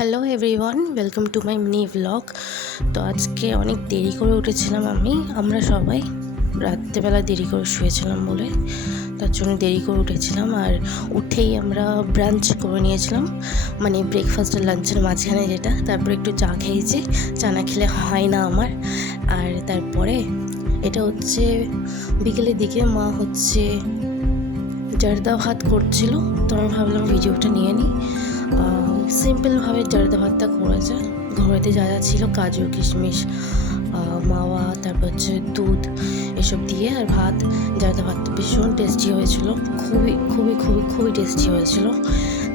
Hello everyone, welcome to my mini vlog. তো আজকে অনেক দেরি করে উঠেছিলাম আমরা সবাই রাত্রেবেলা দেরি করে শুয়েছিলাম বলে, তার জন্য দেরি করে উঠেছিলাম। আর উঠেই আমরা ব্রাঞ্চ করে নিয়েছিলাম, মানে ব্রেকফাস্ট আর লাঞ্চের মাঝখানে যেটা। তারপরে একটু চা খেয়েছি, চা না খেলে হয় না আমার। আর তারপরে এটা হচ্ছে বিকেলের দিকে মা হচ্ছে জর্দা ভাত করছিল, তো আমি ভাবলাম ভিডিওটা নিয়ে নিই। সিম্পলভাবে জর্দা ভাতটা করেছে। ঘরেতে যা যা ছিল কাজু কিশমিশ মাওয়া, তারপর হচ্ছে দুধ, এসব দিয়ে আর ভাত। জর্দা ভাতটা ভীষণ টেস্টি হয়েছিল, খুবই খুবই খুবই খুবই টেস্টি হয়েছিল,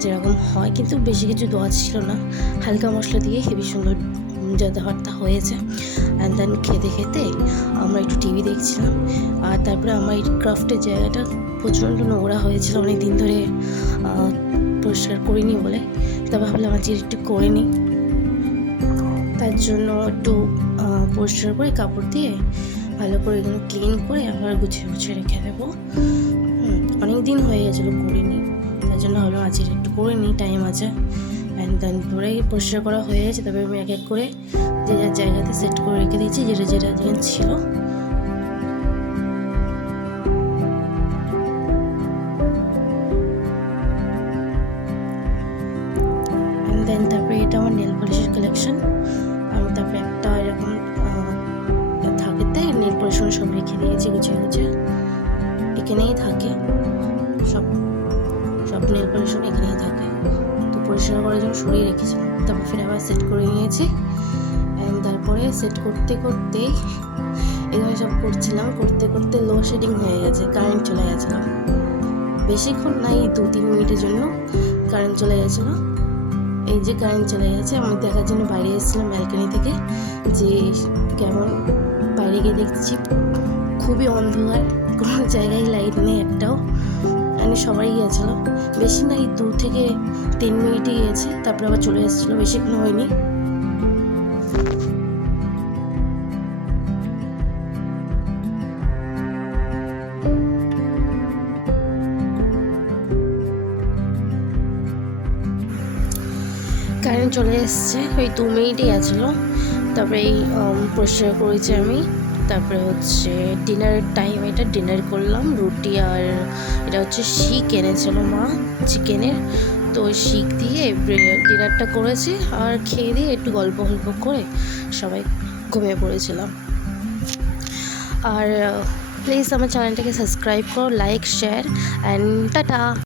যেরকম হয়। কিন্তু বেশি কিছু দেওয়া ছিল না, হালকা মশলা দিয়ে হেবি সুন্দর জর্দা ভাতটা হয়েছে। অ্যান্ড দেন খেতে খেতে আমরা একটু টিভি দেখছিলাম। আর তারপরে আমার এই ক্রাফটের জায়গাটা প্রচণ্ড নোংরা হয়েছিল, অনেক দিন ধরে পরিষ্কার করিনি বলে। তবে ভাবলাম আজকে একটু করে নিই, তার জন্য একটু পরিষ্কার করে কাপড় দিয়ে ভালো করে এগুলো ক্লিন করে আবার গুছিয়ে গুছিয়ে রেখে দেবো। অনেক দিন হয়ে গেছিলো করিনি, তার জন্য ভাবলাম আজকে একটু করে নিই, টাইম আছে। অ্যান্ড দেন পরে পরিষ্কার করা হয়ে গেছে। তবে আমি এক এক করে যে যার জায়গাতে সেট করে রেখে দিয়েছি, যেটা যেটা যেখানে ছিল। দেন তারপরে এটা আমার নেল পলিশের কালেকশন। আমি তারপরে একটা এরকম থাকেতে নেল পলিশ সব রেখে দিয়েছি গুছিয়ে গুছিয়ে। এখানেই থাকে সব সব নেল পলিশ এখানেই থাকে। তো পরিষ্কার করার জন্য সরিয়ে রেখেছিলাম, তারপর ফিরে আবার সেট করে নিয়েছি। অ্যান্ড তারপরে সেট করতে করতেই এখানে সব করছিলাম, করতে করতে লোডশেডিং হয়ে গেছে, কারেন্ট চলে গেছিলো। বেশিক্ষণ নাই, 2-3 মিনিটের জন্য কারেন্ট চলে গেছিলো। এই যে কারেন্ট চলে গেছে, আমি দেখার জন্য বাইরে এসেছিলাম ব্যালকনি থেকে, যে কেমন। বাইরে গিয়ে দেখছি খুবই অন্ধকার, কোনো জায়গায় লাইট নেই একটাও। মানে সবাই গিয়েছিলো, বেশি না, 2-3 মিনিটই গিয়েছে, তারপরে আবার চলে এসেছিলো, বেশিক্ষণ হয়নি। কারেন্ট চলে এসছে, ওই 2 মিনিটই গেছিলো। তারপরে এই পরিষ্কার করেছি আমি। তারপরে হচ্ছে ডিনারের টাইম, এটা ডিনার করলাম রুটি আর এটা হচ্ছে শিক এনেছিল মা চিকেনের, তো ওই শিক দিয়ে ডিনারটা করেছি। আর খেয়ে দিয়ে একটু গল্প করে সবাই ঘুমিয়ে পড়েছিলাম। আর প্লিজ আমার চ্যানেলটাকে সাবস্ক্রাইব করো, লাইক শেয়ার অ্যান্ড টাটা।